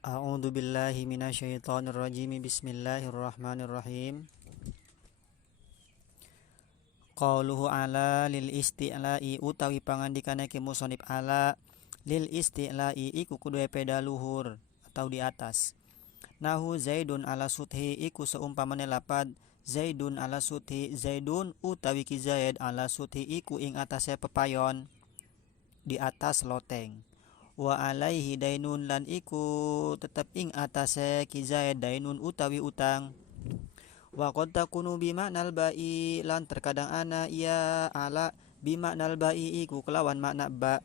A'udzu billahi minasyaitonir rajim. Bismillahirrahmanirrahim. Qauluhu ala lil isti'la'i utawi pangandikane ki musannif ala lil isti'la'i iku kudu peda luhur atau di atas. Nahu Zaidun ala suthi iku seumpamane lapad Zaidun ala suthi. Zaidun utawi ki Zaid ala suthi iku ing atase pepayon, di atas loteng. Wa alaihi dainun lan iku tetep ing atase ki Zaid dainun utawi utang. Wa qad takunu bimaknal ba'i lan terkadang ana ia ala bimaknal ba'i iku kelawan makna ba.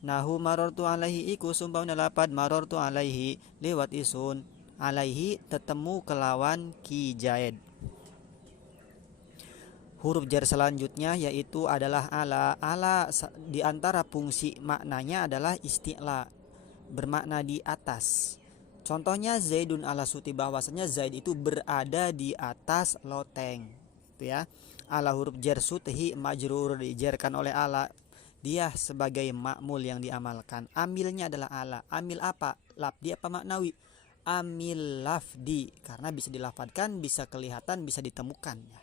Nahu marortu alaihi iku sumpahna lapad marortu alaihi lewat isun alaihi tetemu kelawan ki Zaid. Huruf jar selanjutnya yaitu adalah ala. Ala di antara fungsi maknanya adalah isti'la, bermakna di atas. Contohnya Zaidun ala suti, bahwasanya Zaid itu berada di atas loteng. Itu ya. Ala huruf jar suthi majrur dijarkan oleh ala. Dia sebagai ma'mul yang diamalkan. Amilnya adalah ala. Amil apa? Lafdi apa maknawi? Amil lafdi, karena bisa dilafadkan, bisa kelihatan, bisa ditemukan ya.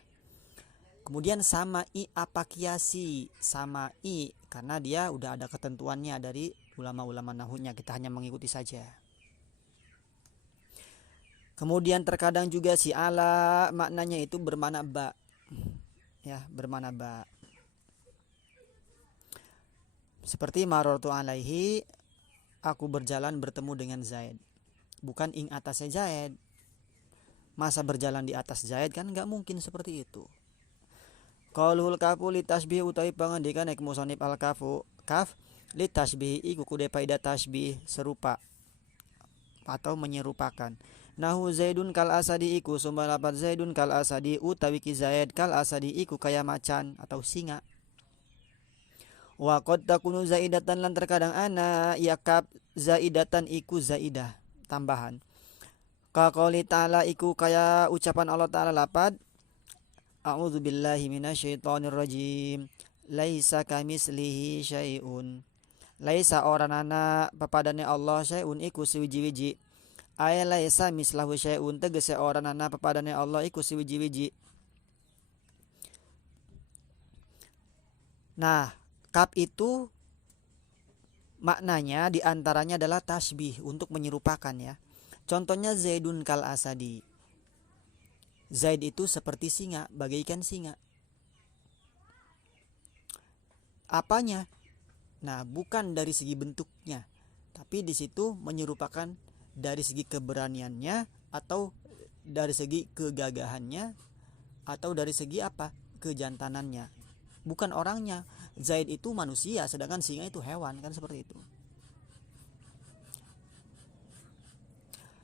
Kemudian sama i apa kiasi? Sama i karena dia udah ada ketentuannya dari ulama-ulama nahwunya, kita hanya mengikuti saja. Kemudian terkadang juga si ala maknanya itu bermakna ba. Ya, bermakna ba. Seperti marortu alaihi, aku berjalan bertemu dengan Zaid. Bukan ing atasnya Zaid. Masa berjalan di atas Zaid kan nggak mungkin seperti itu. Qaulul kafu li tasbih utawi pangandikan ek musannif al kafu kaf li tasbih iku kudu faedah tasbih serupa atau menyerupakan. Nahu Zaidun kal asadi iku sumber lapat Zaidun kal asadi utawi ki Zaid kal asadi iku kaya macan atau singa. Wa qad takunu zaidatan lan terkadang ana yakap zaidatan iku zaidah tambahan. Ka qouli ta'ala iku kaya ucapan Allah Ta'ala lapad A'udzu billahi minasyaitonir rajim. Laisa kamislihi syai'un. Laisa oranana papadane Allah syai'un iku siwiji-wiji. Ay laisa mislahu syai'un tegese oranana papadane Allah iku siwiji-wiji. Nah, kap itu maknanya diantaranya adalah tasbih, untuk menyerupakan ya. Contohnya Zaidun kal asadi. Zaid itu seperti singa, bagaikan singa. Apanya? Nah, bukan dari segi bentuknya, tapi di situ menyerupakan dari segi keberaniannya, atau dari segi kegagahannya, atau dari segi apa? Kejantanannya. Bukan orangnya. Zaid itu manusia, sedangkan singa itu hewan, kan seperti itu.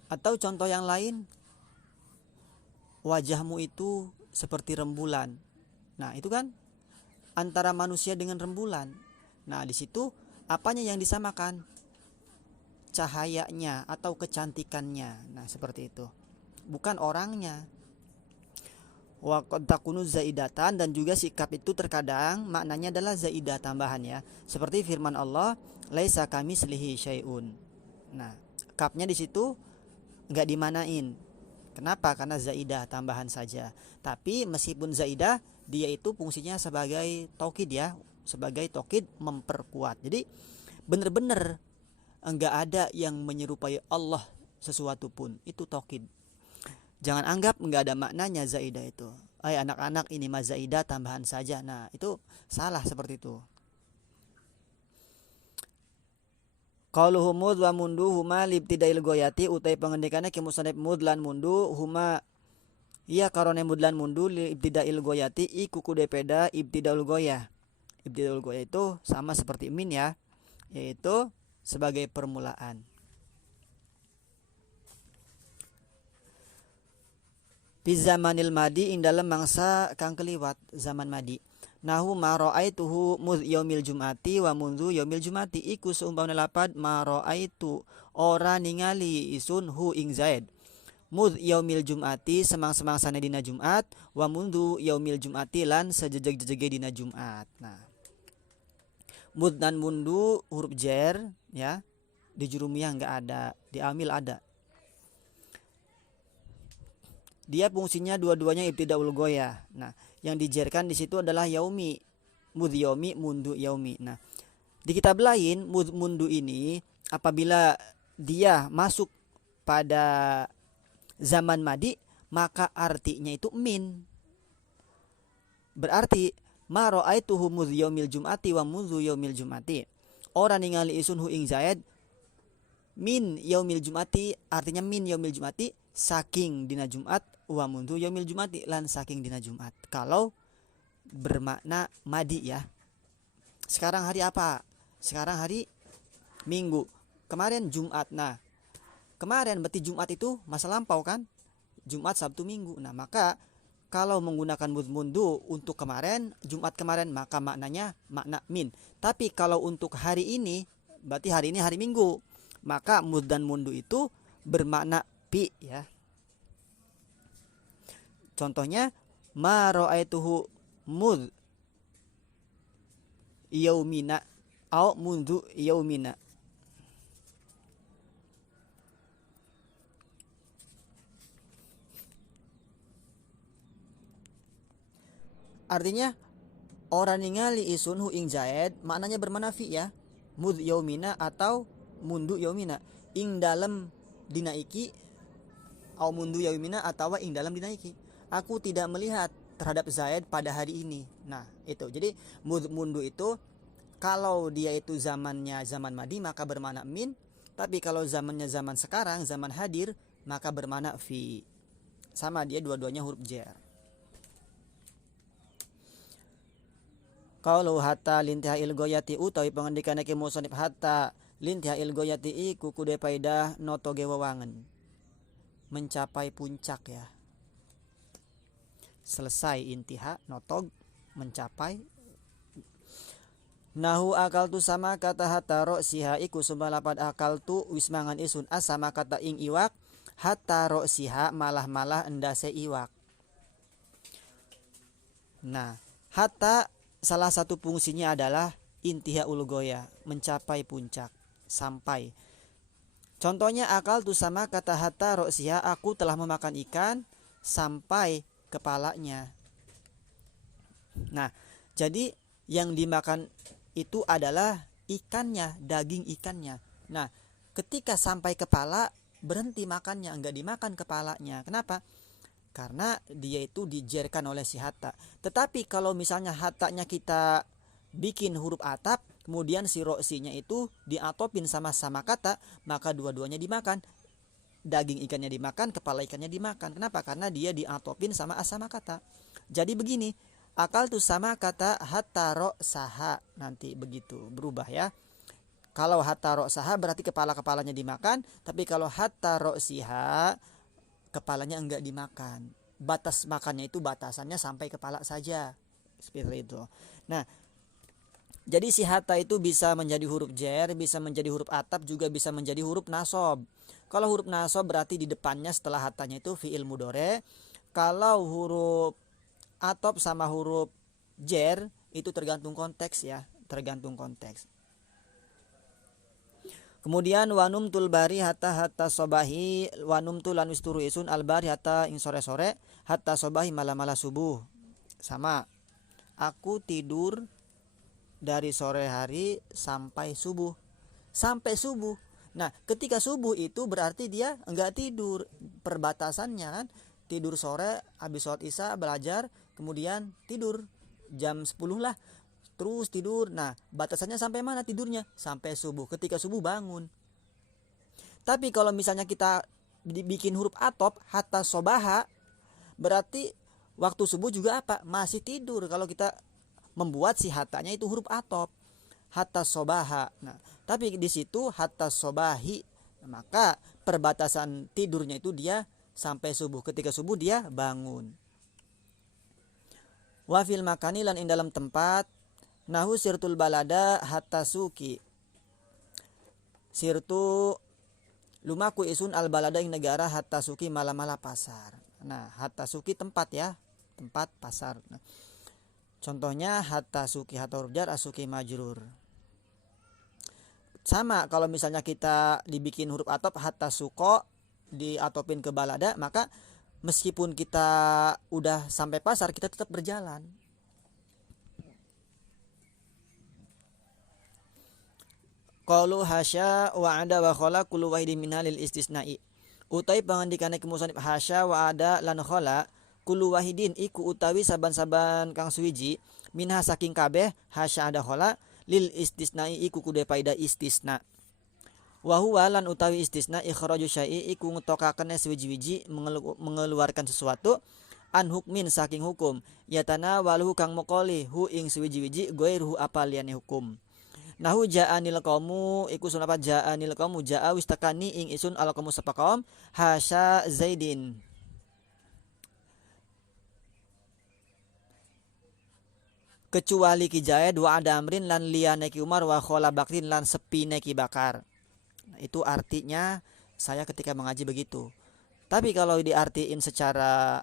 Atau contoh yang lain, wajahmu itu seperti rembulan. Nah, itu kan antara manusia dengan rembulan. Nah, di situ apanya yang disamakan? Cahayanya atau kecantikannya. Nah, seperti itu. Bukan orangnya. Wa qad takunu zaidatan, dan juga sikap itu terkadang maknanya adalah zaidah tambahan ya. Seperti firman Allah, laisa kamislihi syai'un. Nah, kapnya di situ enggak dimanain. Kenapa? Karena zaidah tambahan saja. Tapi meskipun zaidah, dia itu fungsinya sebagai taukid ya, sebagai taukid memperkuat. Jadi benar-benar enggak ada yang menyerupai Allah sesuatu pun, itu taukid. Jangan anggap enggak ada maknanya zaidah itu. Anak-anak ini mah zaidah tambahan saja. Nah, itu salah seperti itu. Qauluhu mud wa mundu huma libtidail goyati utai pengendikane ki musannif mud lan mundu huma iya karone mud lan mundu libtidail goyati iku kudu peda ibtidaul goyah. Ibtidaul goyah itu sama seperti min ya, yaitu sebagai permulaan. Fi zamanil madi ing dalem mangsa kang keliwat, zaman madi. Nahu ma ra'aituhu mudz yaumil jum'ati wa mundu yaumil jum'ati iku seumpamana lapad ma ra'aitu ora ningali isun hu ing Zaid mudz yaumil jum'ati semang-semangsane dina Jumat wa mundu yaumil jum'ati lan sejejeg-jejege dina Jumat. Nah, mudz dan mundu huruf jar ya, Di Jurumiyah nggak ada, di Amil ada. Dia fungsinya dua-duanya ibtidaul goyah. Nah, yang dijerkan di situ adalah yaumi, mudh yaumi, mundu yaumi. Nah, di kitab lain mundu ini apabila dia masuk pada zaman madi, maka artinya itu min. Berarti ma ra'aituhu mudh yaumil jum'ati wa mudhu yaumil jum'ati. Orang ningali isun hu ing Zaid min yaumil jum'ati, artinya min yaumil jum'ati, saking dina Jumat, wa mundu yaumil jum'ati, lan saking dina Jumat. Kalau bermakna madi ya. Sekarang hari apa? Sekarang hari Minggu. Kemarin Jumat. Nah, kemarin berarti Jumat itu masa lampau kan? Jumat, Sabtu, Minggu. Nah, maka kalau menggunakan mundu untuk kemarin, Jumat kemarin, maka maknanya makna min. Tapi kalau untuk hari ini, berarti hari ini hari Minggu, maka mud dan mundu itu bermakna pi ya. Contohnya ma ra'aituhu mud yaumina au mundu yaumina. Artinya orang ningali isun hu ing Zaid, maknanya bermakna fi ya. Mud yaumina atau mundu yaumina, ing dalam dinaiki, au mundu yaumina atau ing dalam dinaiki. Aku tidak melihat terhadap Zaid pada hari ini. Nah, itu. Jadi mundu itu kalau dia itu zamannya zaman madi maka bermakna min, tapi kalau zamannya zaman sekarang, zaman hadir, maka bermakna fi. Sama, dia dua-duanya huruf jar. Kalau hatta lintiha ilgoyati utawi pengendikan ki musonib hatta lintiha ilgoyati iku kude paidah noto gewawangen, mencapai puncak ya. Selesai intiha notog, mencapai. Nahu akal tu sama kata hatta ro siha iku sumalapad akal tu wismangan isun sama kata ing iwak hatta ro siha malah endase iwak. Nah, hatta salah satu fungsinya adalah intiha ulgoya, mencapai puncak, sampai. Contohnya akal tu sama kata hatta ro siha, aku telah memakan ikan sampai kepalanya. Nah, jadi yang dimakan itu adalah ikannya, daging ikannya. Nah, ketika sampai kepala berhenti makannya, enggak dimakan kepalanya. Kenapa? Karena dia itu dijerkan oleh si hatta. Tetapi kalau misalnya hattanya kita bikin huruf atap, kemudian si roksinya itu diatopin sama kata, maka dua-duanya dimakan. Daging ikannya dimakan, kepala ikannya dimakan. Kenapa? Karena dia diatopin sama kata. Jadi begini, akal tuh sama kata hatta ro saha, nanti begitu berubah ya. Kalau hatta ro saha berarti kepalanya dimakan, tapi kalau hatta ro siha kepalanya enggak dimakan. Batas makannya itu batasannya sampai kepala saja. Seperti itu. Nah, jadi si hatta itu bisa menjadi huruf jar, bisa menjadi huruf atap, juga bisa menjadi huruf nasob. Kalau huruf nasob berarti di depannya setelah hattanya itu fi'il mudhari. Kalau huruf atop sama huruf jar itu tergantung konteks ya, tergantung konteks. Kemudian wanum tul bari hatta sobahi, wanum tul lan wisturu isun al bari hatta ing sore-sore hatta sobahi malam-malam subuh. Sama, aku tidur dari sore hari sampai subuh. Sampai subuh. Nah, ketika subuh itu berarti dia enggak tidur. Perbatasannya kan tidur sore habis sholat isya belajar, kemudian tidur jam 10 lah. Terus tidur. Nah, batasannya sampai mana tidurnya? Sampai subuh. Ketika subuh bangun. Tapi kalau misalnya kita bikin huruf atop hatta sobaha, berarti waktu subuh juga apa? Masih tidur. Kalau kita membuat si hatanya itu huruf atop, hatta sobaha. Nah, tapi di situ hatta sobahi. Maka perbatasan tidurnya itu dia sampai subuh. Ketika subuh dia bangun. Wafil makani lan ing dalam tempat. Nahu sirtul balada hatta suki. Sirtu lumaku isun al balada ing negara hatta suki malam-malam pasar. Nah, hatta suki tempat ya, tempat pasar. Nah, contohnya hatta suki hatta huruf jar asuki majrur. Sama kalau misalnya kita dibikin huruf atop hatta suko diatopin ke balada, maka meskipun kita udah sampai pasar kita tetap berjalan. Qalu hasya wa ada wa khala kullu wahidin minha lil istisna'i. Utawi pangandikane ke musannif hasya wa ada lan khala kullu wahidin iku utawi saban-saban kang suwiji minha saking kabeh hasya ada khala lil istisna'i iku kudu faida istisna. Wa huwa lan utawi istisna ikhraju syai'i iku ngetokakene suwiji-wiji mengeluarkan sesuatu an hukmin saking hukum yatana waluhu kang mokoli hu ing suwiji-wiji ghairuhu apaliane hukum. Nahu ja'anil qaumu iku sunapa ja'anil qaumu ja'a wistakani ing isun al qaumu sapa kaum hasya zaidin. Kecuali ki Zaid wa ada amrin lan liyane ki Umar wa khala bakrin lan sepine ki Bakar. Nah, itu artinya saya ketika mengaji begitu. Tapi kalau diartiin secara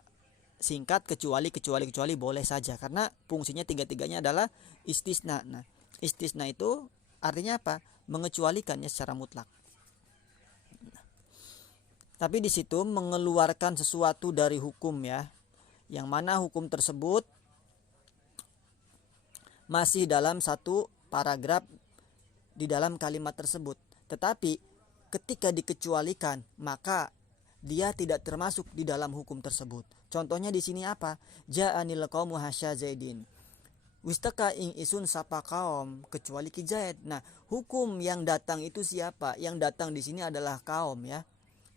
singkat kecuali boleh saja karena fungsinya tiga-tiganya adalah istisna. Nah, istisna itu artinya apa? Mengecualikannya secara mutlak. Tapi di situ mengeluarkan sesuatu dari hukum ya. Yang mana hukum tersebut masih dalam satu paragraf di dalam kalimat tersebut. Tetapi ketika dikecualikan maka dia tidak termasuk di dalam hukum tersebut. Contohnya di sini apa? Ja'anil qaumu hasya zaidin. Wistaka ing isun sapa kaum kecuali ki Zaid. Nah, hukum yang datang itu siapa? Yang datang di sini adalah kaum ya.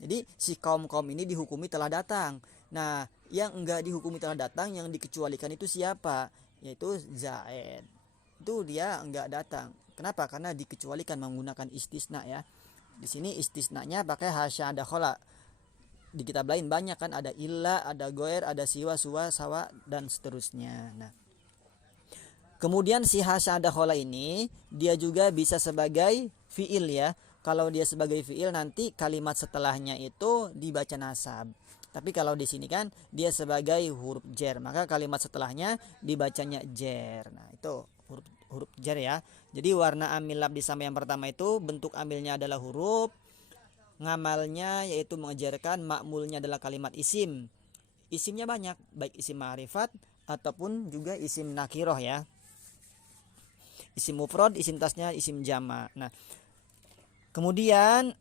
Jadi si kaum-kaum ini dihukumi telah datang. Nah, yang enggak dihukumi telah datang yang dikecualikan itu siapa? Yaitu Zaid. Itu dia enggak datang. Kenapa? Karena dikecualikan menggunakan istisna ya. Di sini istisnanya pakai hasya ada khala. Di kitab lain banyak kan, ada illa, ada goer, ada siwa, suwa, sawa dan seterusnya. Nah, kemudian si hasya ada khala ini dia juga bisa sebagai fiil ya. Kalau dia sebagai fiil nanti kalimat setelahnya itu dibaca nasab. Tapi kalau di sini kan dia sebagai huruf jar, maka kalimat setelahnya dibacanya jar. Nah, itu huruf jar ya. Jadi warna amil lab di sama yang pertama itu bentuk amilnya adalah huruf, ngamalnya yaitu mengejarkan, makmulnya adalah kalimat isim. Isimnya banyak, baik isim ma'rifat ataupun juga isim nakiroh ya. Isim mufrad, isim tasnya, isim jama. Nah, kemudian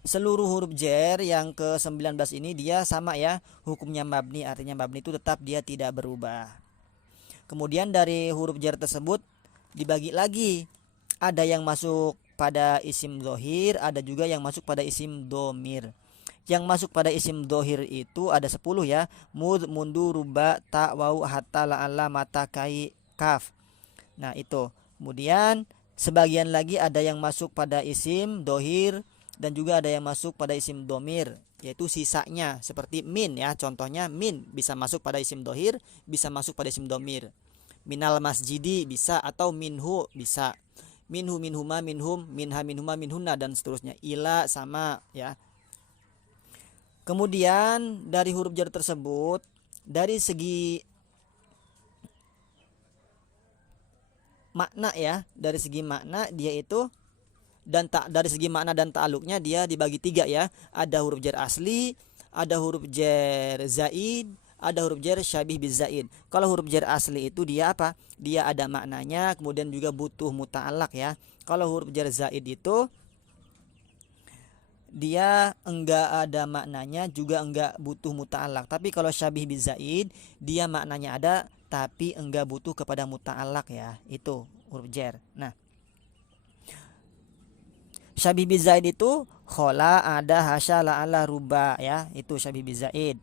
seluruh huruf jar yang ke-19 ini dia sama ya, hukumnya mabni, artinya mabni itu tetap dia tidak berubah. Kemudian dari huruf jar tersebut dibagi lagi. Ada yang masuk pada isim dhohir, ada juga yang masuk pada isim domir. Yang masuk pada isim dhohir itu ada 10 ya. Mud, mundu, ruba, ta, wau, hatta, la'alla, mata, kai, kaf. Nah itu. Kemudian sebagian lagi ada yang masuk pada isim dohir dan juga ada yang masuk pada isim domir, yaitu sisanya seperti min ya. Contohnya min bisa masuk pada isim dohir, bisa masuk pada isim domir. Minal masjidi bisa, atau minhu bisa. Minhu, minhuma, minhum, minha, minhuma, minhunna dan seterusnya. Ila sama ya. Kemudian dari huruf jar tersebut dari segi makna ya, dari segi makna dia itu dan tak dari segi makna dan ta'aluknya dia dibagi 3 ya. Ada huruf jar asli, ada huruf jar zaid, ada huruf jar syabih biz zaid. Kalau huruf jar asli itu dia apa? Dia ada maknanya, kemudian juga butuh muta'alaq ya. Kalau huruf jar zaid itu dia enggak ada maknanya, juga enggak butuh muta'alaq. Tapi kalau syabih biz zaid dia maknanya ada tapi enggak butuh kepada muta'alaq ya. Itu huruf jar. Nah, syabih biz zaid itu khola, ada, hasya, la'alla, ruba ya. Itu syabih biz zaid.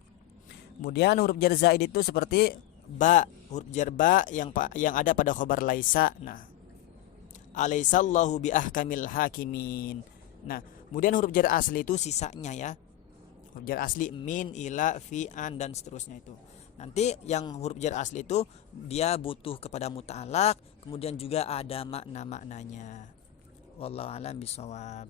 Kemudian huruf jar zaid itu seperti ba, huruf jar ba yang ada pada khobar laisa. Nah, alaisallahu bi ahkamil hakimin. Nah, kemudian huruf jar asli itu sisanya ya. Huruf jar asli min, ila, fi, an dan seterusnya itu. Nanti yang huruf jar asli itu dia butuh kepada muta'alaq, kemudian juga ada makna-maknanya. Wallahu a'lam bishawab.